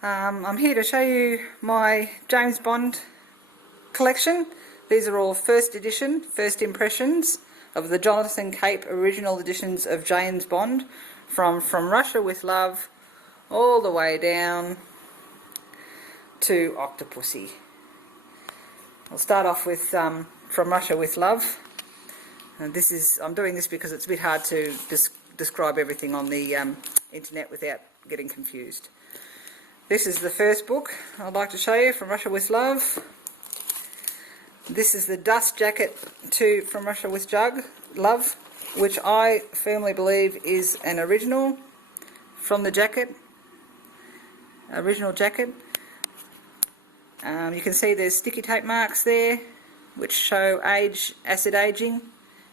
I'm here to show you my James Bond collection. These are all first edition, first impressions of the Jonathan Cape original editions of James Bond from Russia with Love all the way down to Octopussy. I'll start off with From Russia with Love. And I'm doing this because it's a bit hard to describe everything on the internet without getting confused. This is the first book I'd like to show you, From Russia with Love. This is the dust jacket to From Russia with Love, which I firmly believe is an original from the jacket. Original jacket. You can see there's sticky tape marks there which show acid aging,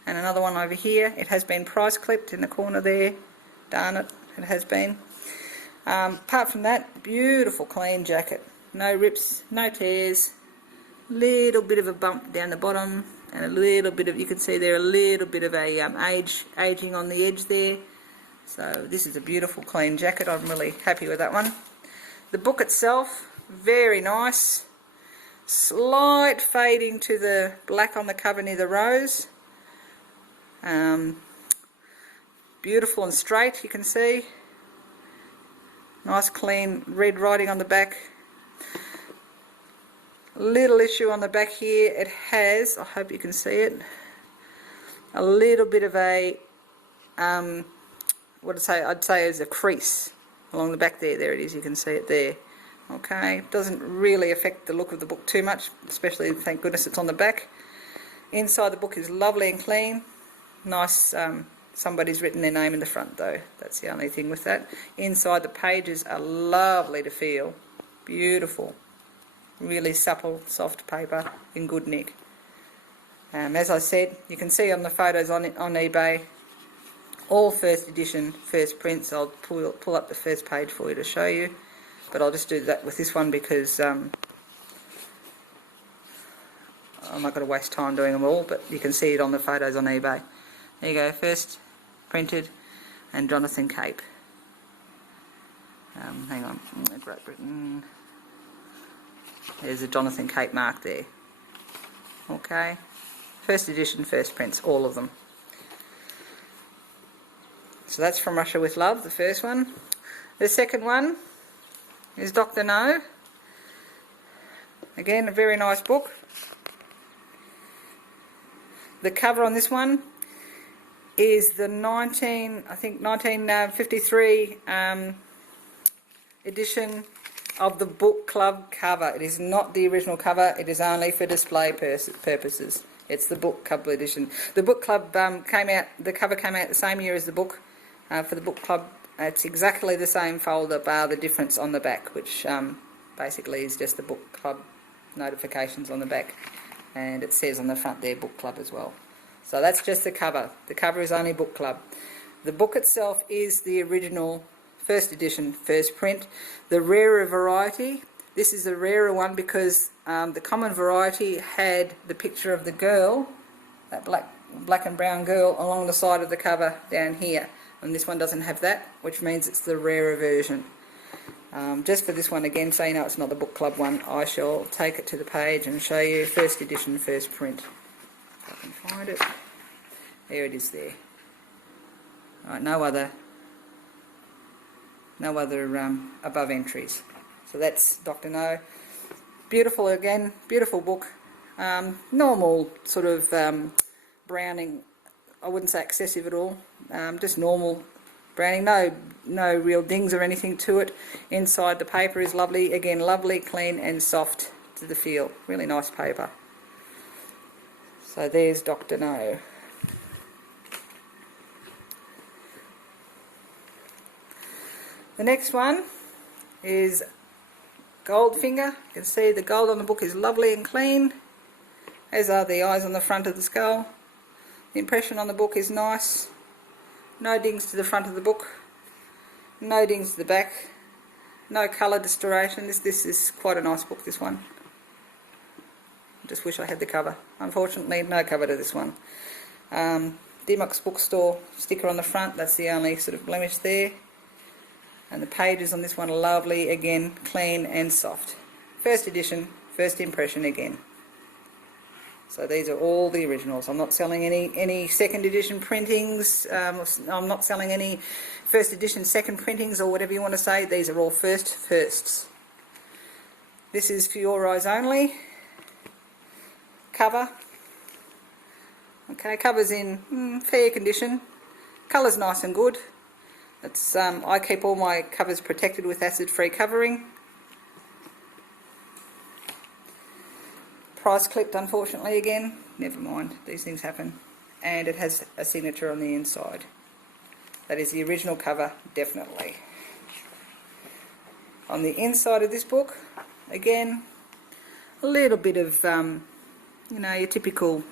and another one over here. It has been price clipped in the corner there. Darn it, it has been. Apart from that, beautiful clean jacket. No rips, no tears. Little bit of a bump down the bottom, and a little bit of, you can see there, a little bit of a aging on the edge there. So this is a beautiful clean jacket. I'm really happy with that one. The book itself, very nice. Slight fading to the black on the cover near the rose. Beautiful and straight, you can see. Nice clean red writing on the back. Little issue on the back here. It has, I hope you can see it, a little bit of a, I'd say is a crease along the back there. There it is, you can see it there. Okay, doesn't really affect the look of the book too much, especially, thank goodness, it's on the back. Inside the book is lovely and clean. Nice, somebody's written their name in the front though, that's the only thing with that. Inside the pages are lovely to feel, beautiful, really supple, soft paper in good nick. As I said, you can see on the photos on eBay, all first edition, first prints. I'll pull up the first page for you to show you, but I'll just do that with this one because I'm not going to waste time doing them all, but you can see it on the photos on eBay. There you go, first printed and Jonathan Cape. Hang on, Great Britain. There's a Jonathan Cape mark there. Okay, first edition, first prints, all of them. So that's From Russia with Love, the first one. The second one is Dr. No. Again, a very nice book. The cover on this one is the 1953 edition of the book club cover. It is not the original cover. It is only for display purposes. It's the book club edition. The book club came out. The cover came out the same year as the book. For the book club, it's exactly the same folder, bar the difference on the back, which basically is just the book club notifications on the back, and it says on the front there book club as well. So that's just the cover. The cover is only book club. The book itself is the original first edition, first print. The rarer variety, this is the rarer one because the common variety had the picture of the girl, that black and brown girl, along the side of the cover down here. And this one doesn't have that, which means it's the rarer version. Just for this one again, so you know it's not the book club one, I shall take it to the page and show you first edition, first print. If I can find it. There it is there. Right, no other above entries. So that's Dr. No. Beautiful again, beautiful book. Normal sort of browning. I wouldn't say excessive at all. Just normal browning. No real dings or anything to it. Inside the paper is lovely. Again, lovely, clean and soft to the feel. Really nice paper. So there's Dr. No. The next one is Goldfinger. You can see the gold on the book is lovely and clean, as are the eyes on the front of the skull. The impression on the book is nice. No dings to the front of the book. No dings to the back. No colour distortion. This is quite a nice book, this one. I just wish I had the cover. Unfortunately, no cover to this one. Demox bookstore sticker on the front. That's the only sort of blemish there. And the pages on this one are lovely, again, clean and soft. First edition, first impression again. So these are all the originals. I'm not selling any second edition printings. I'm not selling any first edition second printings or whatever you want to say. These are all firsts. This is for your eyes only. Cover. Okay, cover's in fair condition. Colour's nice and good. It's I keep all my covers protected with acid-free covering. Price clipped, unfortunately, again. Never mind, these things happen. And it has a signature on the inside. That is the original cover, definitely. On the inside of this book, again, a little bit of, you know, your typical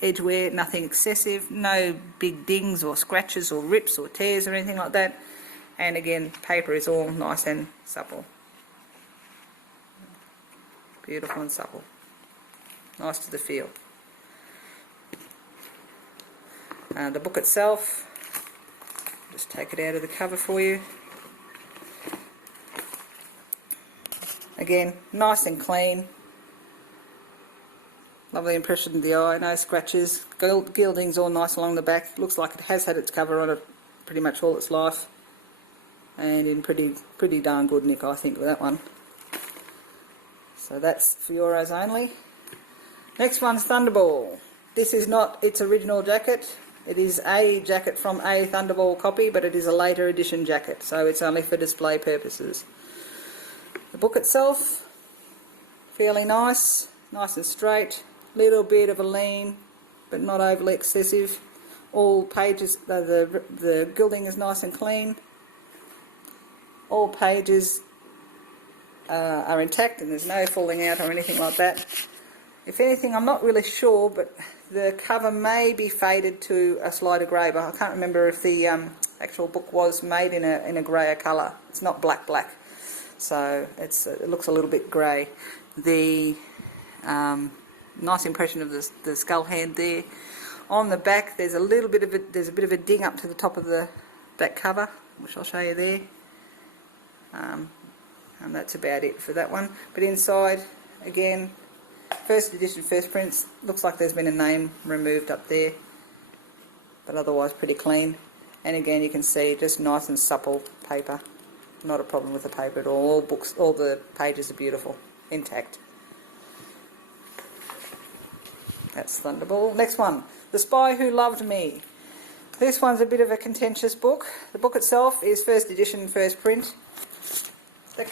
edge wear, nothing excessive, no big dings or scratches or rips or tears or anything like that. And again, paper is all nice and supple. Beautiful and supple. Nice to the feel. The book itself, just take it out of the cover for you. Again, nice and clean. Lovely impression of the eye, no scratches. Gilding's all nice along the back. Looks like it has had its cover on it pretty much all its life. And in pretty darn good nick, I think, with that one. So that's for your eyes only. Next one's Thunderball. This is not its original jacket. It is a jacket from a Thunderball copy, but it is a later edition jacket, so it's only for display purposes. The book itself, fairly nice and straight. Little bit of a lean, but not overly excessive. All pages, the gilding is nice and clean. All pages are intact and there's no falling out or anything like that. If anything, I'm not really sure, but the cover may be faded to a slighter grey, but I can't remember if the actual book was made in a greyer colour. It's not black, so it looks a little bit grey. The nice impression of the skull head there. On the back, there's a bit of a ding up to the top of that cover, which I'll show you there. And that's about it for that one. But inside, again, first edition, first prints. Looks like there's been a name removed up there, but otherwise pretty clean. And again, you can see just nice and supple paper. Not a problem with the paper at all. All the pages are beautiful, intact. That's Thunderball. Next one, The Spy Who Loved Me. This one's a bit of a contentious book. The book itself is first edition, first print. The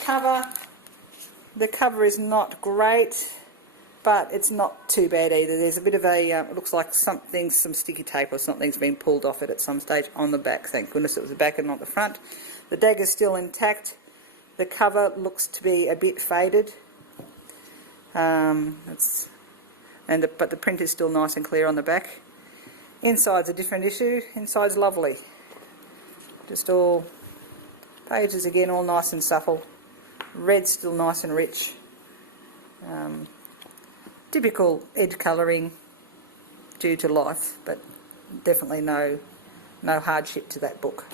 cover is not great, but it's not too bad either. There's a bit of a, it looks like some sticky tape or something's been pulled off it at some stage on the back. Thank goodness it was the back and not the front. The dagger's still intact. The cover looks to be a bit faded. But the print is still nice and clear on the back. Inside's a different issue. Inside's lovely. Just all pages again, all nice and supple. Red's still nice and rich. Typical edge colouring due to life, but definitely no hardship to that book.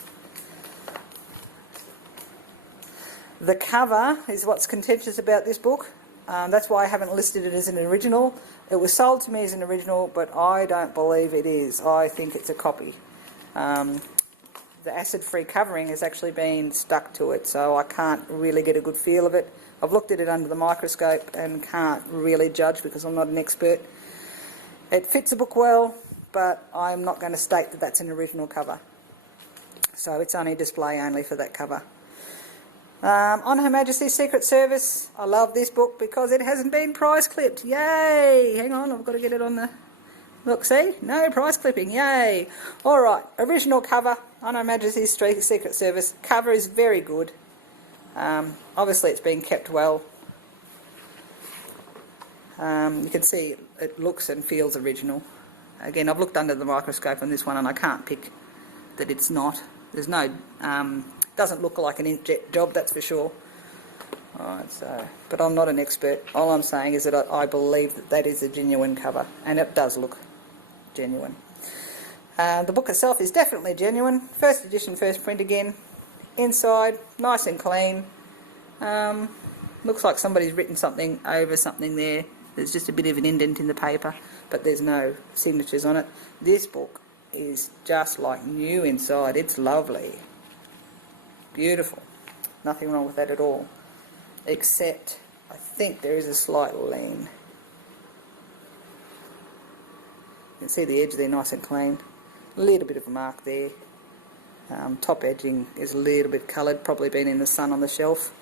The cover is what's contentious about this book. That's why I haven't listed it as an original. It was sold to me as an original, but I don't believe it is. I think it's a copy. The acid-free covering has actually been stuck to it, so I can't really get a good feel of it. I've looked at it under the microscope and can't really judge because I'm not an expert. It fits the book well, but I'm not going to state that that's an original cover. So it's only display only for that cover. On Her Majesty's Secret Service, I love this book because it hasn't been price clipped. Yay! Hang on, I've got to get it on the... Look, see? No price clipping. Yay! Alright, original cover on Her Majesty's Secret Service. Cover is very good. Obviously it's been kept well. You can see it looks and feels original. Again, I've looked under the microscope on this one and I can't pick that it's not. There's no... doesn't look like an inkjet job, that's for sure. Alright, so, but I'm not an expert. All I'm saying is that I believe that is a genuine cover, and it does look genuine. The book itself is definitely genuine. First edition, first print again. Inside, nice and clean. Looks like somebody's written something over something there. There's just a bit of an indent in the paper, but there's no signatures on it. This book is just like new inside. It's lovely. Beautiful. Nothing wrong with that at all. Except, I think there is a slight lean. You can see the edge there nice and clean. A little bit of a mark there. Top edging is a little bit coloured, probably been in the sun on the shelf.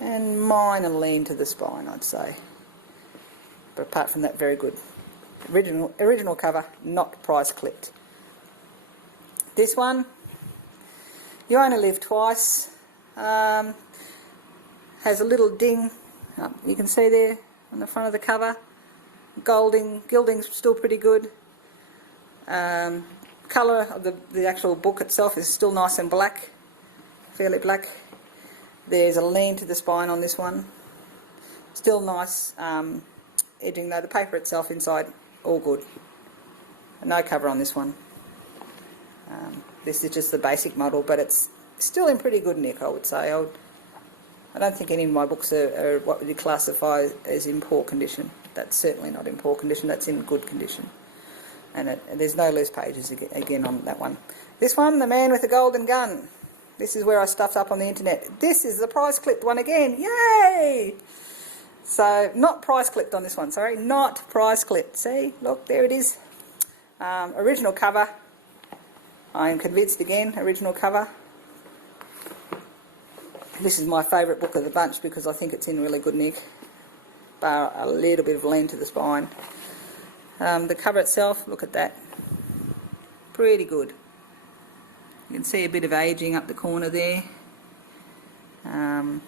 And minor lean to the spine, I'd say. But apart from that, very good. Original cover, not price clipped. This one, You Only Live Twice. Has a little ding, you can see there on the front of the cover. Gilding's still pretty good. Colour of the actual book itself is still nice and black, fairly black. There's a lean to the spine on this one. Still nice edging though. The paper itself inside, all good. No cover on this one. This is just the basic model, but it's still in pretty good nick, I would say. I don't think any of my books are what would you classify as in poor condition. That's certainly not in poor condition, that's in good condition. And there's no loose pages again on that one. This one, The Man with the Golden Gun. This is where I stuffed up on the internet. This is the price clipped one again. Yay! So, not price clipped on this one, sorry. Not price clipped. See? Look, there it is. Original cover. I am convinced again, original cover. This is my favourite book of the bunch because I think it's in really good nick, bar a little bit of lean to the spine. The cover itself, look at that, pretty good. You can see a bit of ageing up the corner there. On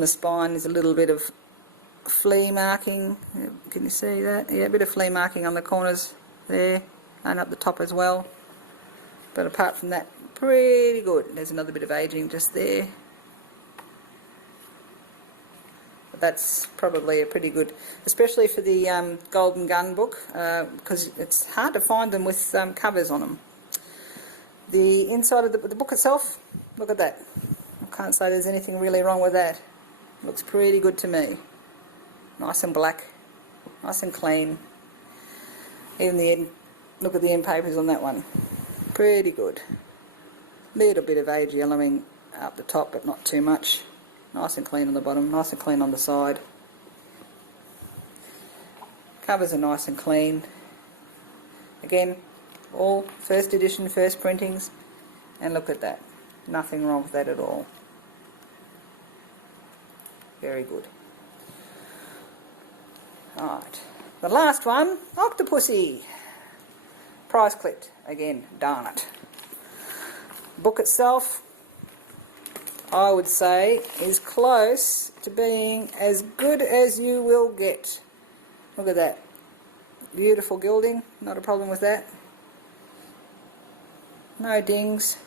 the spine there's a little bit of flea marking. Can you see that? Yeah, a bit of flea marking on the corners there and up the top as well. But apart from that, pretty good. There's another bit of ageing just there. But that's probably a pretty good, especially for the Golden Gun book, because it's hard to find them with covers on them. The inside of the book itself, look at that. I can't say there's anything really wrong with that. Looks pretty good to me. Nice and black, nice and clean. Even the end, look at the end papers on that one. Pretty good. Little bit of age yellowing up the top, but not too much. Nice and clean on the bottom, nice and clean on the side. Covers are nice and clean. Again, all first edition, first printings, and look at that. Nothing wrong with that at all. Very good. Alright, the last one, Octopussy. Price clipped, again, darn it. Book itself, I would say, is close to being as good as you will get. Look at that. Beautiful gilding, not a problem with that. No dings.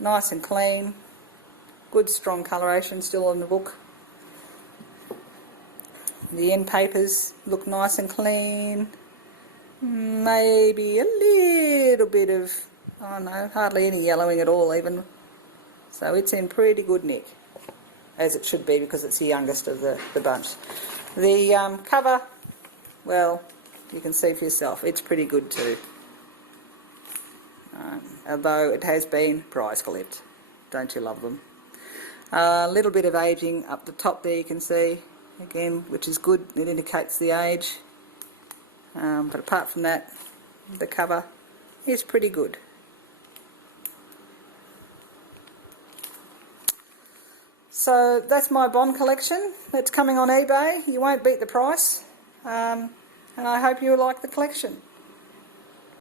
Nice and clean. Good strong coloration still on the book. The end papers look nice and clean. Maybe a little bit of, oh no, hardly any yellowing at all even. So it's in pretty good nick, as it should be because it's the youngest of the bunch. The cover, well, you can see for yourself, it's pretty good too. Although it has been price clipped. Don't you love them? A little bit of ageing up the top there you can see, again, which is good, it indicates the age. But apart from that, the cover is pretty good. So that's my Bond collection. It's coming on eBay. You won't beat the price. And I hope you like the collection.